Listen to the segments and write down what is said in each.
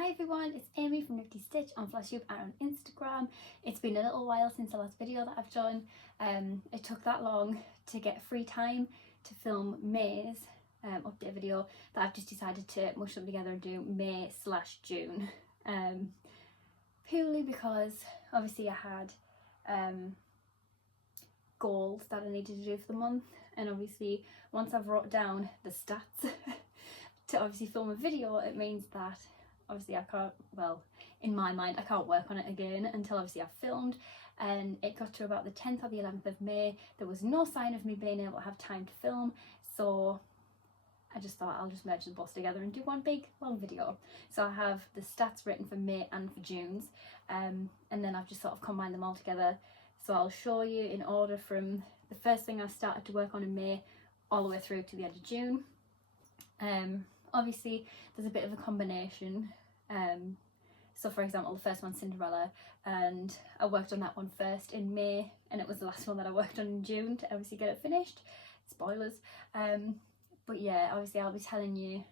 Hi everyone, it's Amy from Nifty Stitch on Flosstube and on Instagram. It's been a little while since the last video that I've done. It took that long to get free time to film May's update video that I've just decided to mush them together and do May/June. Purely because obviously I had goals that I needed to do for the month, and obviously once I've wrote down the stats to obviously film a video, it means that obviously I can't, well, in my mind I can't work on it again until obviously I've filmed. And it got to about the 10th or the 11th of May, there was no sign of me being able to have time to film, so I just thought I'll just merge them both together and do one big long video. So I have the stats written for May and for June's, and then I've just sort of combined them all together. So I'll show you in order from the first thing I started to work on in May all the way through to the end of June. Obviously there's a bit of a combination. So for example, the first one's Cinderella, and I worked on that one first in May, and it was the last one that I worked on in June to obviously get it finished. Spoilers. But yeah, obviously I'll be telling you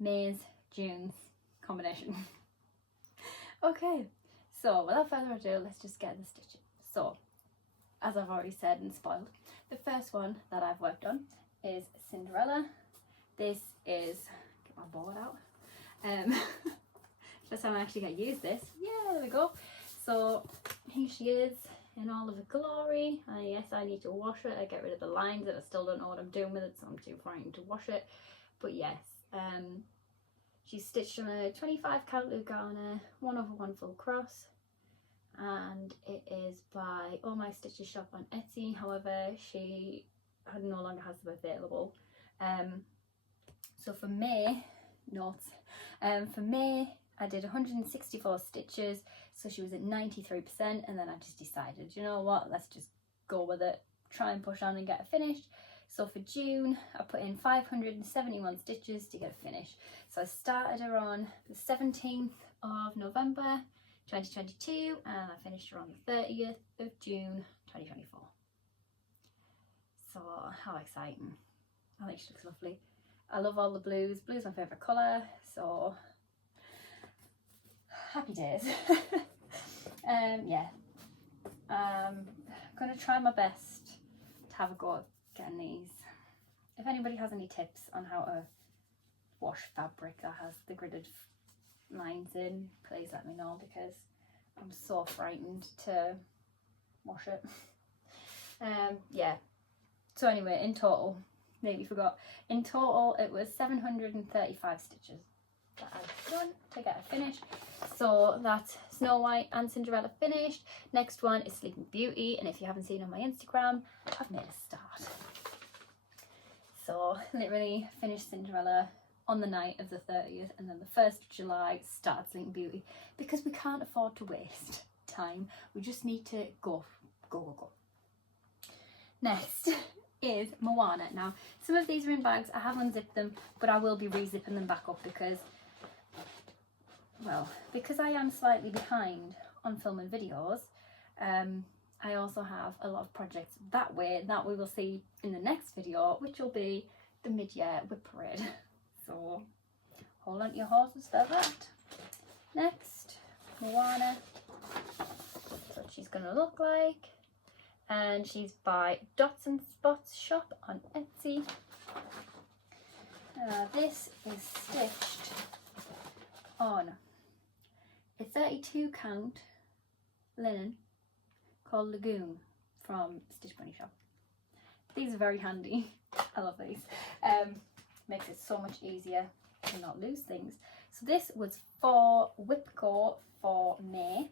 May's, June's combination. Okay, so without further ado, let's just get the stitching. So, as I've already said and spoiled, the first one that I've worked on is Cinderella. This is, get my board out. First time I actually get to use this. Yeah, there we go. So here she is in all of the glory. Yes, I need to wash it. I get rid of the lines and I still don't know what I'm doing with it, so I'm too frightened to wash it. But yes, she's stitched on a 25 count loop garner, 1/1 full cross, and it is by Oh My Stitches shop on Etsy. However, she no longer has them available. So for May, notes, for May I did 164 stitches, so she was at 93%, and then I just decided, you know what, let's just go with it, try and push on and get it finished. So for June I put in 571 stitches to get it finished. So I started her on the 17th of November 2022 and I finished her on the 30th of June 2024. So how exciting. I think she looks lovely. I love all the blues. Blue's my favourite colour, so happy days. Yeah, I'm going to try my best to have a go at getting these. If anybody has any tips on how to wash fabric that has the gridded lines in, please let me know, because I'm so frightened to wash it. Yeah, so anyway, in total, maybe forgot, in total it was 735 stitches that I've done to get it finished. So that's Snow White and Cinderella finished. Next one is Sleeping Beauty, and if you haven't seen on my Instagram, I've made a start. So literally finished Cinderella on the night of the 30th, and then the 1st of July started Sleeping Beauty, because we can't afford to waste time. We just need to go. Next is Moana. Now some of these are in bags, I have unzipped them, but I will be re-zipping them back up because, well, because I am slightly behind on filming videos. I also have a lot of projects that way that we will see in the next video, which will be the mid-year whip parade. So hold on to your horses for that. Next, Moana. That's what she's gonna look like. And she's by Dots and Spots shop on Etsy. This is stitched on a 32 count linen called Lagoon from Stitch Bunny shop. These are very handy. I love these. Makes it so much easier to not lose things. So this was for Whipco for May,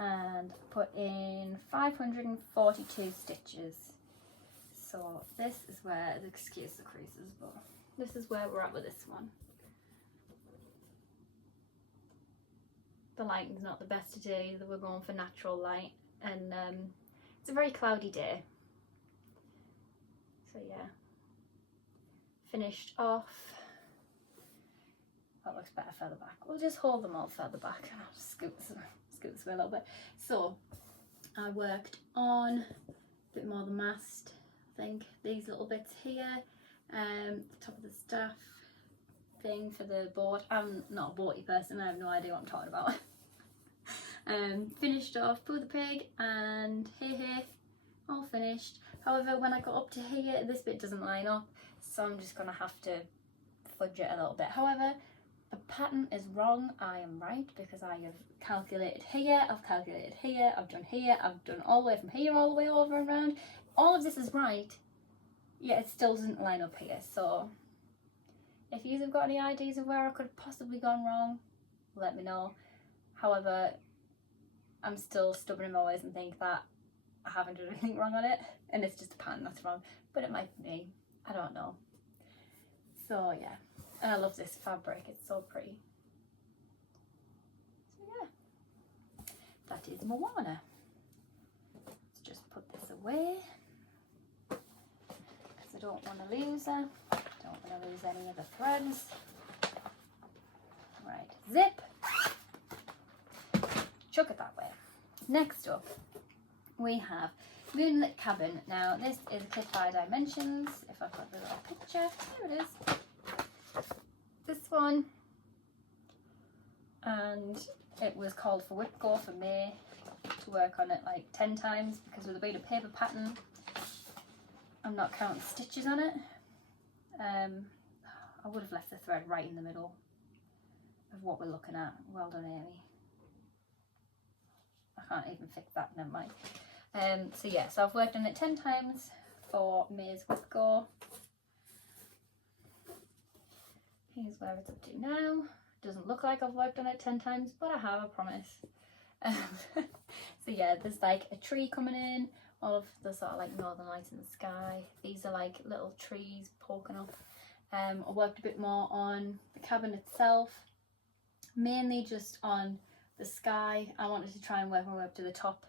and put in 542 stitches. So this is where, excuse the creases, but this is where we're at with this one. The lighting's not the best today, we're going for natural light, and it's a very cloudy day. So yeah, finished off. That looks better further back. We'll just hold them all further back and I'll just scoot this way a little bit. So I worked on a bit more of the mast, I think, these little bits here, the top of the staff, thing for the board. I'm not a boaty person, I have no idea what I'm talking about. Finished off Pooh the Pig and Hey Hey, all finished. However, when I got up to here, this bit doesn't line up, so I'm just gonna have to fudge it a little bit. However, the pattern is wrong, I am right, because I have calculated here, I've calculated here, I've done all the way from here all the way over and around. All of this is right, yet it still doesn't line up here. So if you have got any ideas of where I could have possibly gone wrong, let me know. However, I'm still stubborn in my ways and think that I haven't done anything wrong on it, and it's just a pattern that's wrong, but it might be, I don't know. So yeah, and I love this fabric, it's so pretty. So yeah, that is Moana. Let's just put this away, because I don't want to lose her. Don't want to lose any of the threads. Right, zip. Chuck it that way. Next up, we have Moonlit Cabin. Now, this is a kit by Dimensions. If I've got the little picture, here it is. This one, and it was called for Whipco for me to work on it like 10 times, because with a bit of paper pattern, I'm not counting stitches on it. I would have left the thread right in the middle of what we're looking at. Well done, Amy. I can't even fix that, never mind. So yeah, so I've worked on it 10 times for May's Whipco. Here's where it's up to now. Doesn't look like I've worked on it 10 times, but I have, I promise. So yeah, there's like a tree coming in, all of the sort of like northern lights in the sky. These are like little trees poking up. I worked a bit more on the cabin itself, mainly just on the sky. I wanted to try and work my way up to the top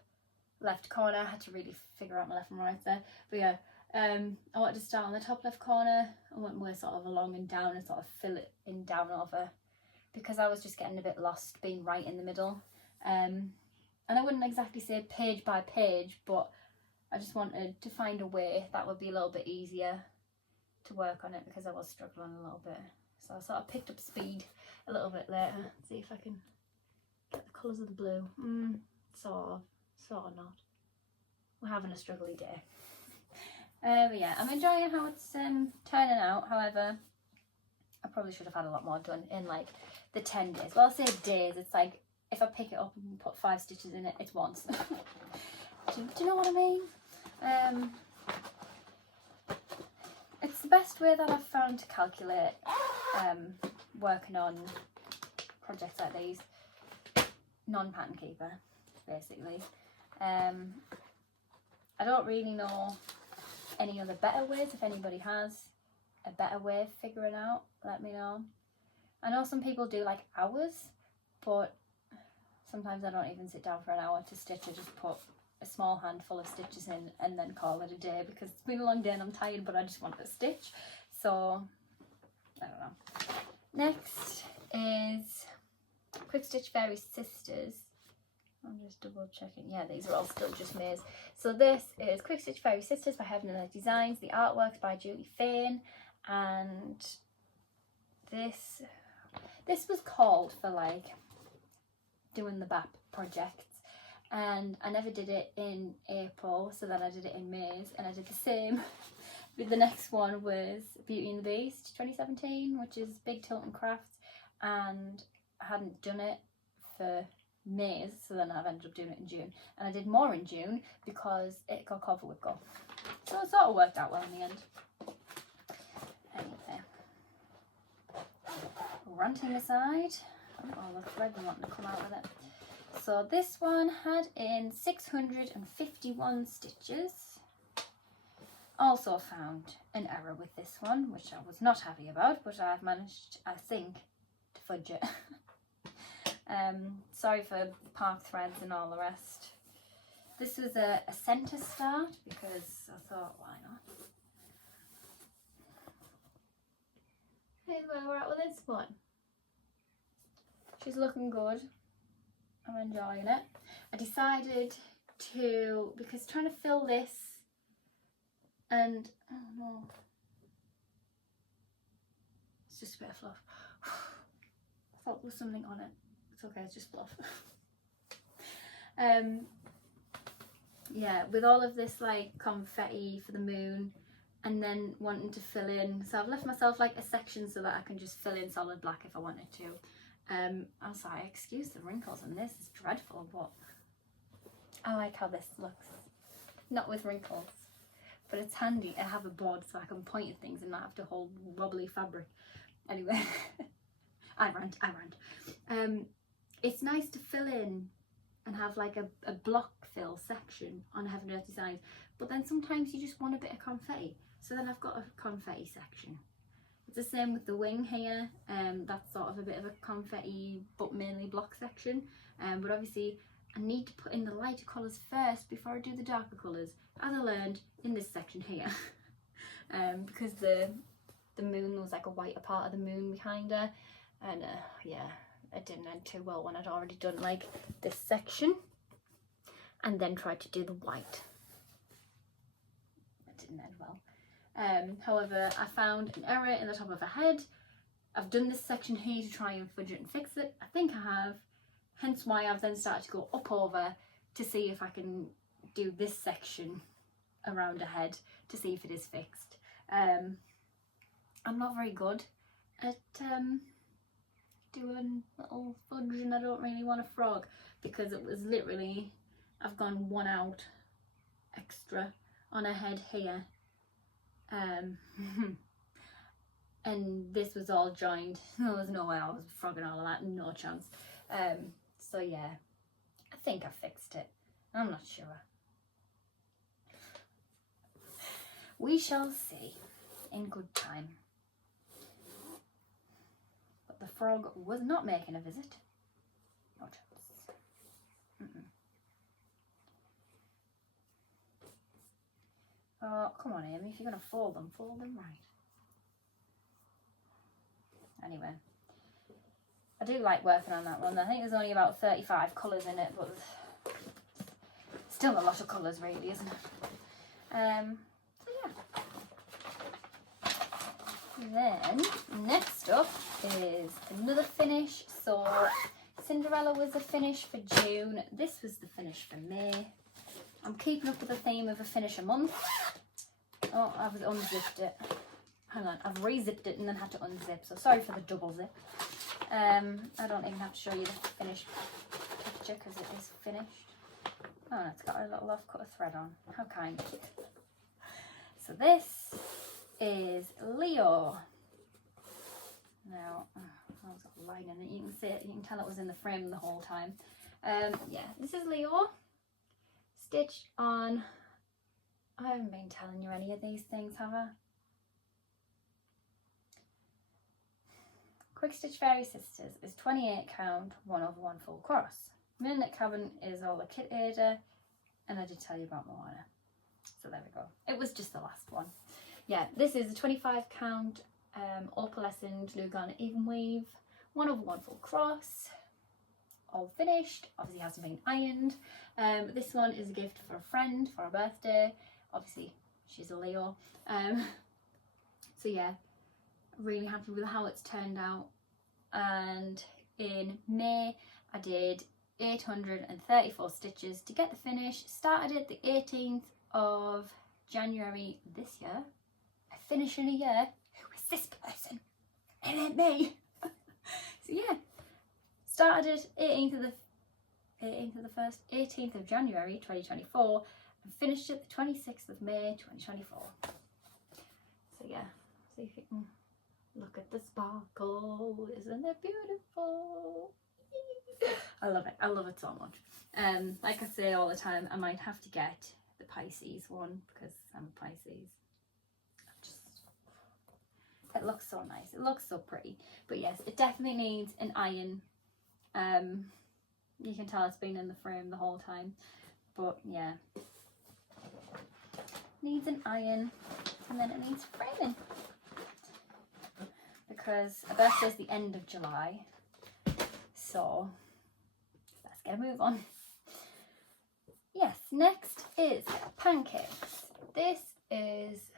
left corner. I had to really figure out my left and right there, but yeah, I wanted to start on the top left corner. I went more sort of along and down and sort of fill it in down over, because I was just getting a bit lost being right in the middle. And I wouldn't exactly say page by page, but I just wanted to find a way that would be a little bit easier to work on it, because I was struggling a little bit. So I sort of picked up speed a little bit later. Let's see if I can get the colours of the blue. Sort of not. We're having a struggly day. But yeah, I'm enjoying how it's turning out. However, I probably should have had a lot more done in like the 10 days. Well, I'll say days. It's like if I pick it up and put 5 stitches in it, it's once. do you know what I mean? It's the best way that I've found to calculate working on projects like these. Non-pattern keeper, basically. I don't really know any other better ways. If anybody has a better way of figuring out, let me know. I know some people do like hours, but sometimes I don't even sit down for an hour to stitch. I just put a small handful of stitches in and then call it a day, because it's been a long day and I'm tired, but I just want to stitch. So I don't know. Next is Quick Stitch Fairy Sisters. I'm just double checking. Yeah, these are all still just May's. So this is Quick Stitch Fairy Sisters by Heaven and Earth Designs. The artwork's by Julie Fane, and this was called for like doing the BAP projects, and I never did it in April, so then I did it in May's, and I did the same. The next one was Beauty and the Beast 2017, which is Big Tilton Crafts, and I hadn't done it for May's, so then I've ended up doing it in June, and I did more in June because it got called for Whipco, so it sort of worked out well in the end. Anyway, ranting aside, all the threads I want to come out with it. So this one had in 651 stitches. Also found an error with this one, which I was not happy about, but I've managed, I think, to fudge it. Sorry for park threads and all the rest. This was a centre start, because I thought, why not? Here's where we're at with this one. She's looking good. I'm enjoying it. I decided to, because trying to fill this and, oh no, it's just a bit of fluff. thought there was something on it. It's okay, it's just fluff. Yeah, with all of this like confetti for the moon and then wanting to fill in, so I've left myself like a section so that I can just fill in solid black if I wanted to. I'm sorry, excuse the wrinkles on this, it's dreadful, but I like how this looks. Not with wrinkles, but it's handy to have a board so I can point at things and not have to hold wobbly fabric. Anyway, I rant. It's nice to fill in and have like a block fill section on Heaven Earth Designs, but then sometimes you just want a bit of confetti, so then I've got a confetti section. It's the same with the wing here, that's sort of a bit of a confetti but mainly block section, but obviously I need to put in the lighter colours first before I do the darker colours, as I learned in this section here. Because the moon was like a whiter part of the moon behind her, and yeah, it didn't end too well when I'd already done like this section and then tried to do the white. It didn't end well. However, I found an error in the top of her head. I've done this section here to try and fudge it and fix it. I think I have, hence why I've then started to go up over to see if I can do this section around her head to see if it is fixed. I'm not very good at doing little fudge, and I don't really want a frog because it was literally, I've gone one out extra on her head here, and this was all joined. There was no way I was frogging all of that, no chance. So yeah, I think I fixed it. I'm not sure. We shall see in good time. But the frog was not making a visit. No chance. Oh, come on, Amy, if you're going to fold them right. Anyway, I do like working on that one. I think there's only about 35 colours in it, but still a lot of colours really, isn't it? So yeah. Then, next up is another finish. So, Cinderella was the finish for June. This was the finish for May. I'm keeping up with the theme of a finish a month. Oh, I've unzipped it. Hang on, I've re-zipped it and then had to unzip. So sorry for the double zip. I don't even have to show you the finished picture because it is finished. Oh, it's got a little off-cut thread on. How kind. So this is Leo. Now, oh, it's got a line in it. You can see it. You can tell it was in the frame the whole time. Yeah, this is Leo. Stitched on. I haven't been telling you any of these things, have I? Quick Stitch Fairy Sisters is 28 count, 1/1 full cross. Midnight Cabin is all the kit aider, and I did tell you about Moana. So there we go. It was just the last one. Yeah, this is a 25 count opalescent Lugana even weave, 1/1 full cross, all finished. Obviously hasn't been ironed. This one is a gift for a friend for her birthday. Obviously she's a Leo. So yeah, really happy with how it's turned out. And in May I did 834 stitches to get the finish. Started it the 18th of January this year. I finish in a year. Who is this person? It ain't me. So yeah, started it 18th of January 2024 and finished it the 26th of May 2024. So yeah, see if you can look at the sparkle. Isn't it beautiful? I love it. I love it so much. Like I say all the time, I might have to get the Pisces one because I'm a Pisces. It looks so nice. It looks so pretty. But yes, it definitely needs an iron. You can tell it's been in the frame the whole time. But yeah, needs an iron, and then it needs framing because a birthday is the end of July. So let's get a move on. Yes, next is Pancakes. This is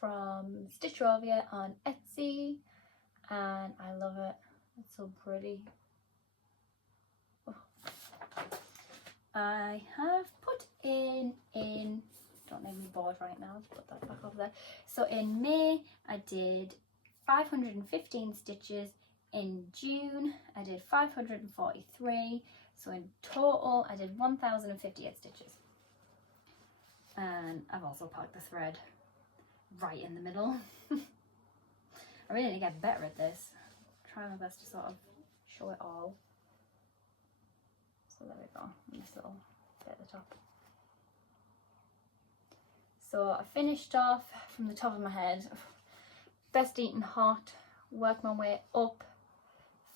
from Stitcherovia on Etsy, and I love it. It's so pretty. Oh. I have put in, don't need my board right now, put that back over there. So in May, I did 515 stitches. In June, I did 543. So in total, I did 1,058 stitches. And I've also packed the thread right in the middle. I really need to get better at this. Try my best to sort of show it all. So there we go, this little bit at the top. So I finished off from the top of my head, best eaten hot, worked my way up,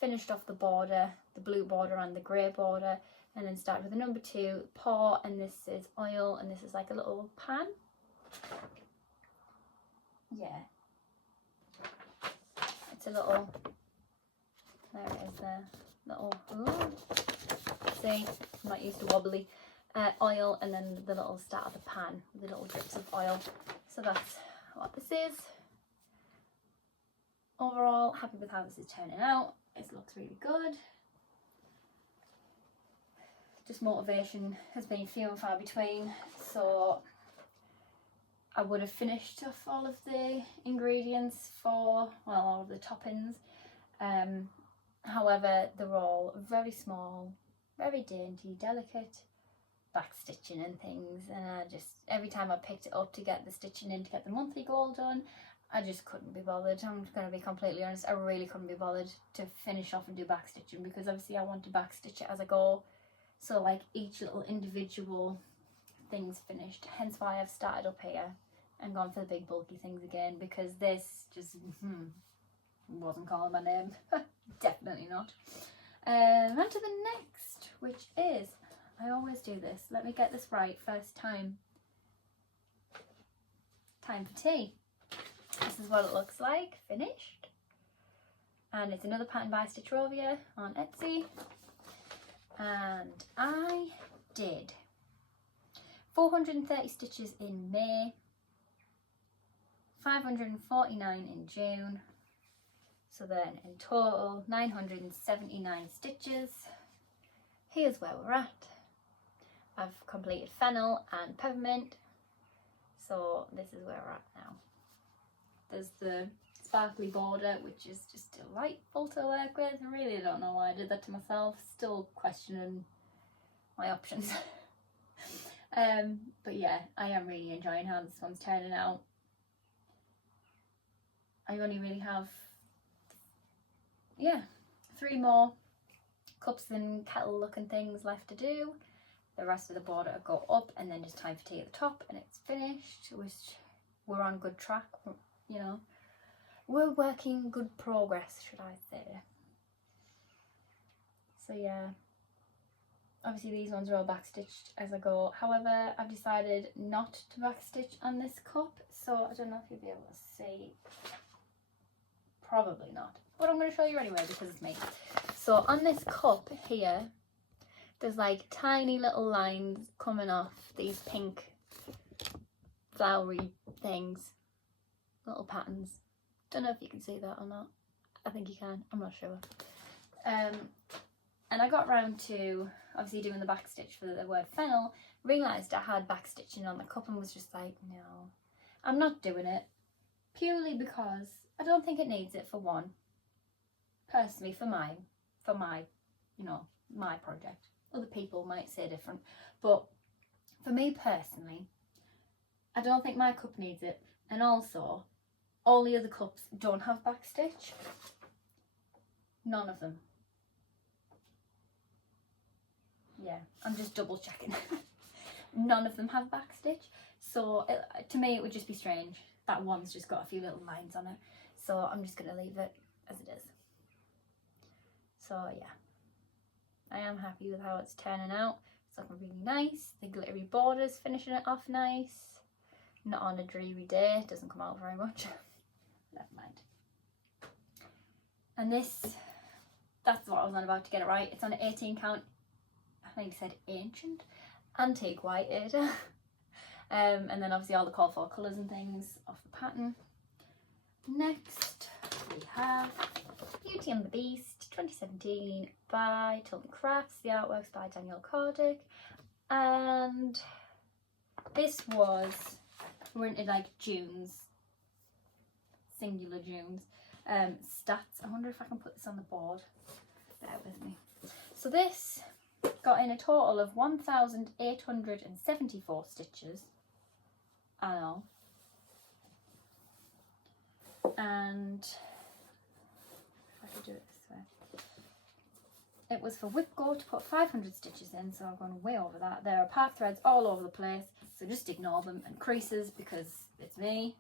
finished off the border, the blue border and the grey border, and then started with the number 2 paw, and this is oil, and this is like a little pan. Yeah. It's a little, there it is there, little, ooh. See, I'm not used to wobbly. Oil, and then the little start of the pan with the little drips of oil. So that's what this is. Overall, happy with how this is turning out. It looks really good. Just motivation has been few and far between, so I would have finished off all of the ingredients for, well, all of the toppings. However, they're all very small, very dainty, delicate back stitching and things, and I just, every time I picked it up to get the stitching in to get the monthly goal done, I just couldn't be bothered. I'm going to be completely honest, I really couldn't be bothered to finish off and do back stitching, because obviously I want to back stitch it as I go, so like each little individual thing's finished, hence why I've started up here and gone for the big bulky things again, because this just wasn't calling my name. Definitely not. On to the next, which is, I always do this, let me get this right first time. Time for tea. This is what it looks like, finished. And it's another pattern by Stitch Rovia on Etsy. And I did 430 stitches in May, 549 in June. So then in total, 979 stitches. Here's where we're at. I've completed fennel and peppermint, so this is where we're at now. There's the sparkly border, which is just delightful to work with. I really don't know why I did that to myself, still questioning my options. But yeah, I am really enjoying how this one's turning out. I only really have, yeah, 3 more cups and kettle looking things left to do. The rest of the border will go up, and then just time for tea at the top, and it's finished. We're on good track, you know. We're working good progress, should I say. So yeah, obviously these ones are all backstitched as I go. However, I've decided not to backstitch on this cup, so I don't know if you'll be able to see. Probably not, but I'm going to show you anyway because it's me. So on this cup here, there's like tiny little lines coming off these pink flowery things, little patterns. Don't know if you can see that or not. I think you can, I'm not sure. And I got round to obviously doing the back stitch for the word fennel, realised I had back stitching on the cup and was just like, no, I'm not doing it, purely because I don't think it needs it, for one, personally, for my, you know, my project. Other people might say different, but for me personally, I don't think my cup needs it. And also, all the other cups don't have back stitch. None of them. Yeah, I'm just double checking. None of them have back stitch. So to me, it would just be strange. That one's just got a few little lines on it. So I'm just going to leave it as it is. So yeah, I am happy with how it's turning out. It's looking really nice. The glittery border's finishing it off nice. Not on a dreary day, it doesn't come out very much. Never mind. And this, that's what I was on about to get it right. It's on an 18 count, I think it said ancient, antique white Ada. And then obviously all the call for colours and things off the pattern. Next we have Beauty and the Beast 2017 by Tilton Crafts. The artwork's by Daniel Cordick. And this was, we're into like Junes, singular Junes, stats. I wonder if I can put this on the board. Bear with me. So this got in a total of 1,874 stitches. I know. And if I could do it this way. It was for whip go to put 500 stitches in, so I've gone way over that. There are path threads all over the place, so just ignore them, and creases because it's me.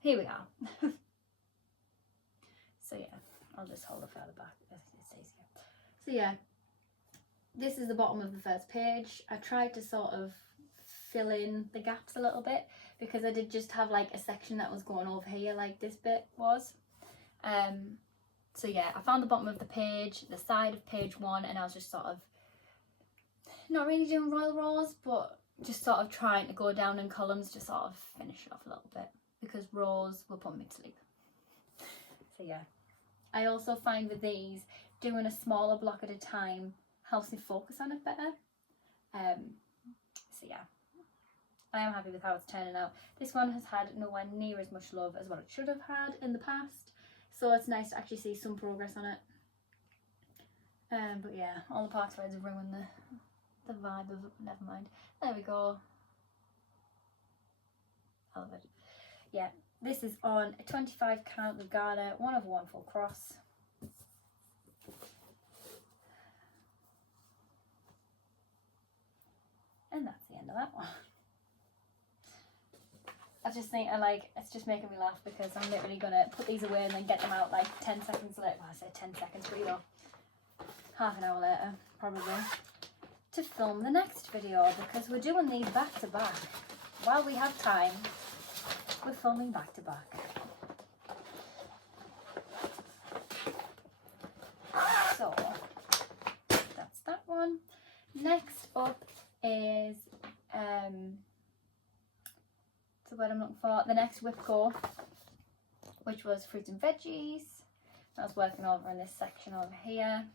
Here we are. So yeah, I'll just hold it further back. It's easier. So yeah, this is the bottom of the first page. I tried to sort of fill in the gaps a little bit because I did just have like a section that was going over here like this bit was. So yeah, I found the bottom of the page, the side of page 1, and I was just sort of not really doing royal rows, but just sort of trying to go down in columns to sort of finish it off a little bit because rows will put me to sleep. So yeah, I also find with these, doing a smaller block at a time helps me focus on it better. So yeah, I am happy with how it's turning out. This one has had nowhere near as much love as what it should have had in the past, so it's nice to actually see some progress on it. But yeah, all the path threads have ruined the vibe of it. Never mind. There we go. I love it. Yeah, this is on a 25 count with garter, 1 over 1 full cross. And that's the end of that one. I just think it's just making me laugh because I'm literally gonna put these away and then get them out like 10 seconds later. Well, I say 10 seconds, but you know, half an hour later, probably, to film the next video because we're doing these back to back. While we have time, we're filming back to back. So, that's that one. Next up is the word I'm looking for, the next whip go, which was fruits and veggies. I was working over in this section over here.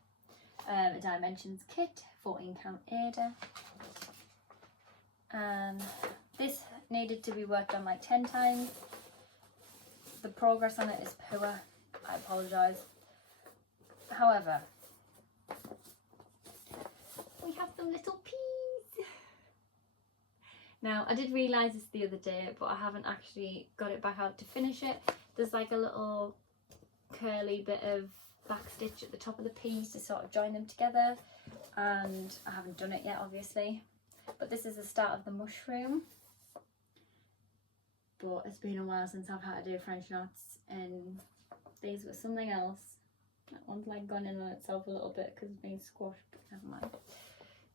A dimensions kit, 14 count Ada, and this needed to be worked on like 10 times. The progress on it is poor. I apologise. However, we have some little peas. Now, I did realise this the other day, but I haven't actually got it back out to finish it. There's like a little curly bit of back stitch at the top of the peas to sort of join them together, and I haven't done it yet, obviously. But this is the start of the mushroom. But it's been a while since I've had to do French knots, and these were something else. That one's like gone in on itself a little bit because it's been squashed, but never mind.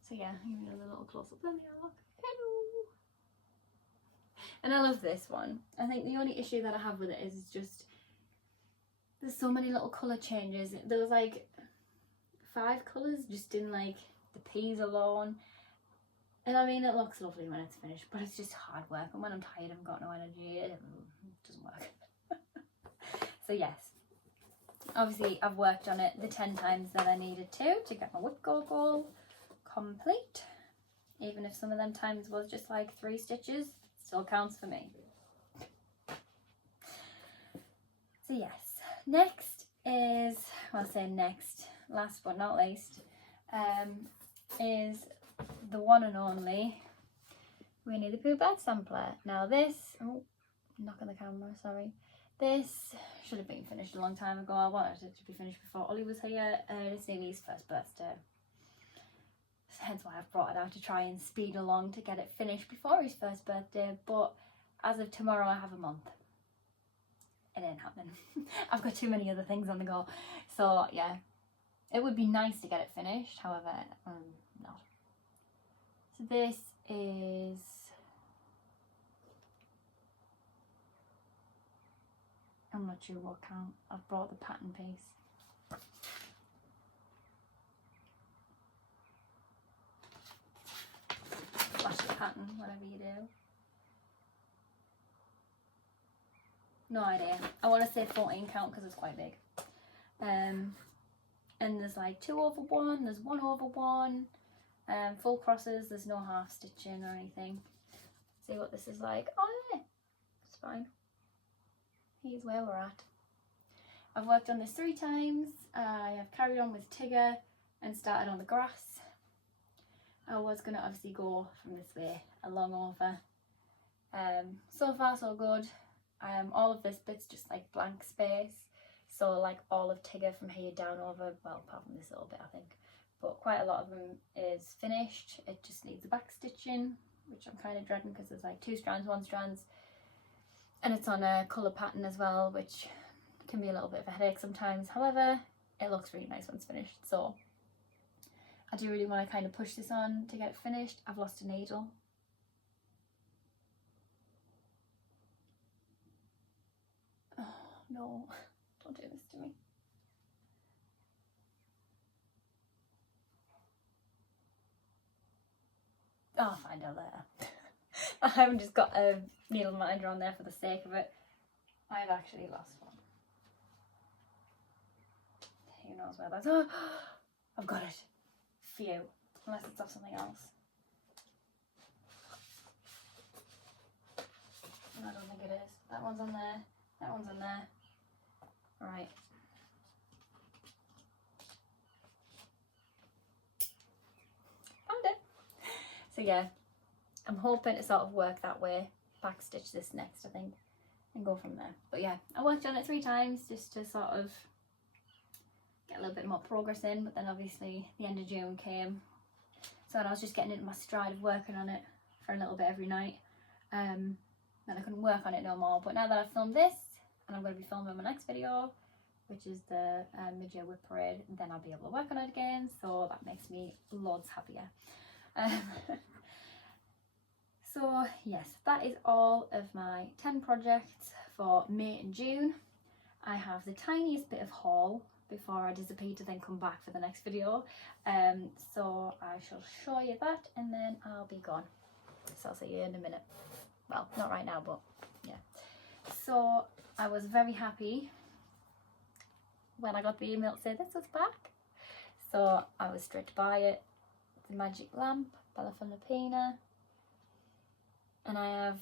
So yeah, give me a little close up. There we are, look. Hello. And I love this one. I think the only issue that I have with it is just there's so many little colour changes. There was like 5 colours just in like the peas alone. And I mean, it looks lovely when it's finished, but it's just hard work. And when I'm tired, I've got no energy, it doesn't work. So yes, obviously I've worked on it the 10 times that I needed to get my whip go goal complete. Even if some of them times was just like 3 stitches, still counts for me. So yes, next is, well, I say next, last but not least, is the one and only Winnie the Pooh bird sampler. Now this, oh, knock on the camera, sorry. This should have been finished a long time ago. I wanted it to be finished before Ollie was here, and it's nearly his first birthday. Hence why I've brought it out to try and speed along to get it finished before his first birthday, but as of tomorrow I have a month. It ain't happening. I've got too many other things on the go. So yeah, it would be nice to get it finished, however, not. So this is, I'm not sure what count. I've brought the pattern piece. Flash the pattern, whatever you do. No idea. I want to say 14 count because it's quite big. and there's like 2/1, there's 1/1, full crosses, there's no half stitching or anything. See what this is like. Oh yeah, it's fine. Here's where we're at. I've worked on this 3 times. I have carried on with Tigger and started on the grass. I was going to obviously go from this way along over. So far so good. All of this bit's just like blank space. So like all of Tigger from here down over, well apart from this little bit I think, but quite a lot of them is finished. It just needs a back stitching, which I'm kind of dreading because there's like 2 strands, 1 strand, and it's on a colour pattern as well, which can be a little bit of a headache sometimes. However, it looks really nice when it's finished, so I do really want to kind of push this on to get it finished. I've lost a needle. Oh no, don't do this to me. I'll find out later. I haven't just got a needle minder on there for the sake of it. I've actually lost one. Who knows where that's... Oh, I've got it. Phew. Unless it's off something else. I don't think it is. That one's on there. That one's on there. Right. Found it. So yeah, I'm hoping to sort of work that way. Backstitch this next, I think, and go from there. But yeah, I worked on it 3 times just to sort of get a little bit more progress in. But then obviously the end of June came, so I was just getting into my stride of working on it for a little bit every night. Then I couldn't work on it no more. But now that I've filmed this, and I'm going to be filming my next video, which is the mid-year whip parade, then I'll be able to work on it again. So that makes me loads happier. So yes, that is all of my 10 projects for May and June. I have the tiniest bit of haul before I disappear to then come back for the next video. So I shall show you that and then I'll be gone. So I'll see you in a minute. Well, not right now, but yeah. So I was very happy when I got the email to say this was back. So I was straight to buy it. The Magic Lamp, Bella Filipina. And I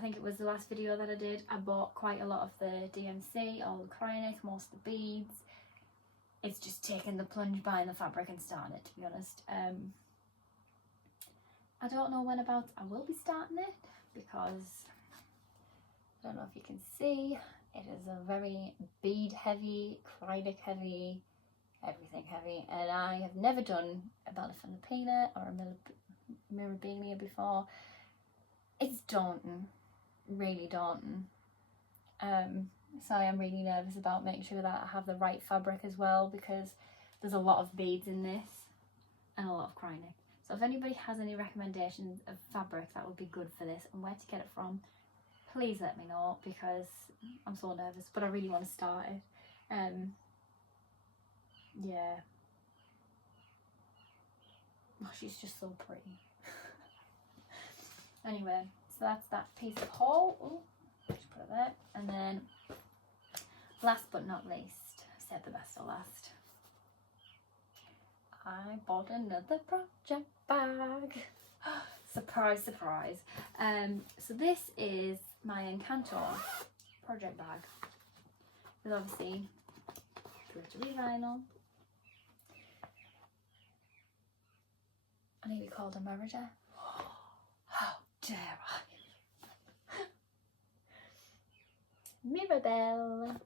think it was the last video that I did, I bought quite a lot of the DMC, all the Krynic, most of the beads. It's just taken the plunge buying the fabric and starting it, to be honest. I don't know when about I will be starting it, because I don't know if you can see, it is a very bead heavy, Krynic heavy, everything heavy, and I have never done a Bella Filipina or a Mirabilia before. It's daunting, really daunting. So I am really nervous about making sure that I have the right fabric as well, because there's a lot of beads in this and a lot of Krynic. So if anybody has any recommendations of fabric that would be good for this and where to get it from, please let me know, because I'm so nervous, but I really want to start it. Yeah. Oh, she's just so pretty. Anyway, so that's that piece of haul. Oh, just put it there. And then, last but not least, I said the best or last, I bought another project bag. Surprise, surprise. So this is my Encanto project bag with obviously glittery vinyl. I nearly called her Merida. How dare I? Mirabelle.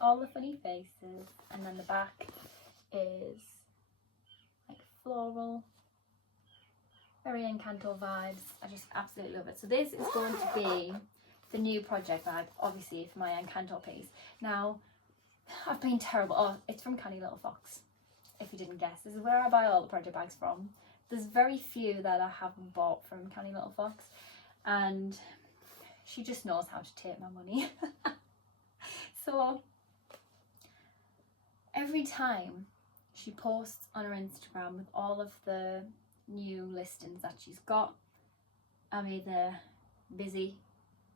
All the funny faces. And then the back is like floral. Very Encanto vibes. I just absolutely love it. So this is going to be the new project bag, obviously, for my Encanto piece. Now, I've been terrible. Oh, it's from Canny Little Fox, if you didn't guess. This is where I buy all the project bags from. There's very few that I haven't bought from Canny Little Fox, and she just knows how to take my money. So every time she posts on her Instagram with all of the new listings that she's got, I'm either busy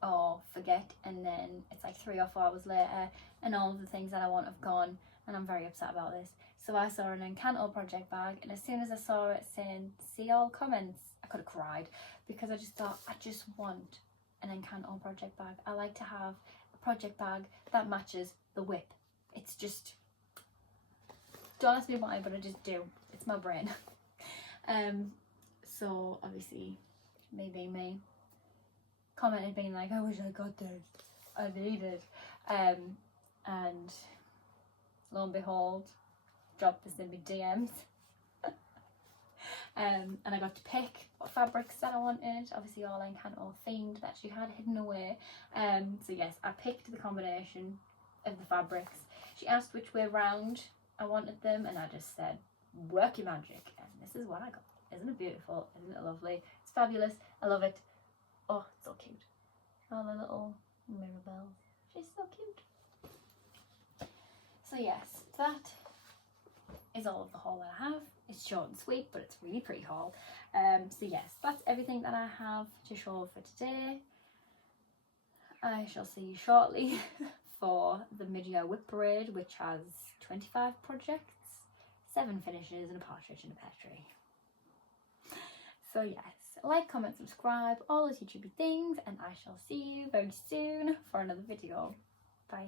or forget, and then it's like 3 or 4 hours later and all of the things that I want have gone, and I'm very upset about this. So I saw an Encanto project bag, and as soon as I saw it saying see all comments, I could have cried, because I just thought, I just want an Encanto project bag. I like to have a project bag that matches the whip. It's just, don't ask me why, but I just do. It's my brain. So obviously, me being me, commented being like, I wish I got this, I need it. And lo and behold, dropped this in my DMs. And I got to pick what fabrics that I wanted, obviously all Encanto themed that she had hidden away. So yes, I picked the combination of the fabrics. She asked which way round I wanted them, and I just said, work your magic, and this is what I got. Isn't it beautiful? Isn't it lovely? It's fabulous. I love it. Oh, it's so cute. All the little Mirabelle. She's so cute. So yes, that is all of the haul that I have. It's short and sweet, but it's really pretty haul. So yes, that's everything that I have to show for today. I shall see you shortly for the mid-year whip parade, which has 25 projects, 7 finishes, and a partridge in a pear tree. So yes, like, comment, subscribe, all those YouTubey things, and I shall see you very soon for another video. Bye.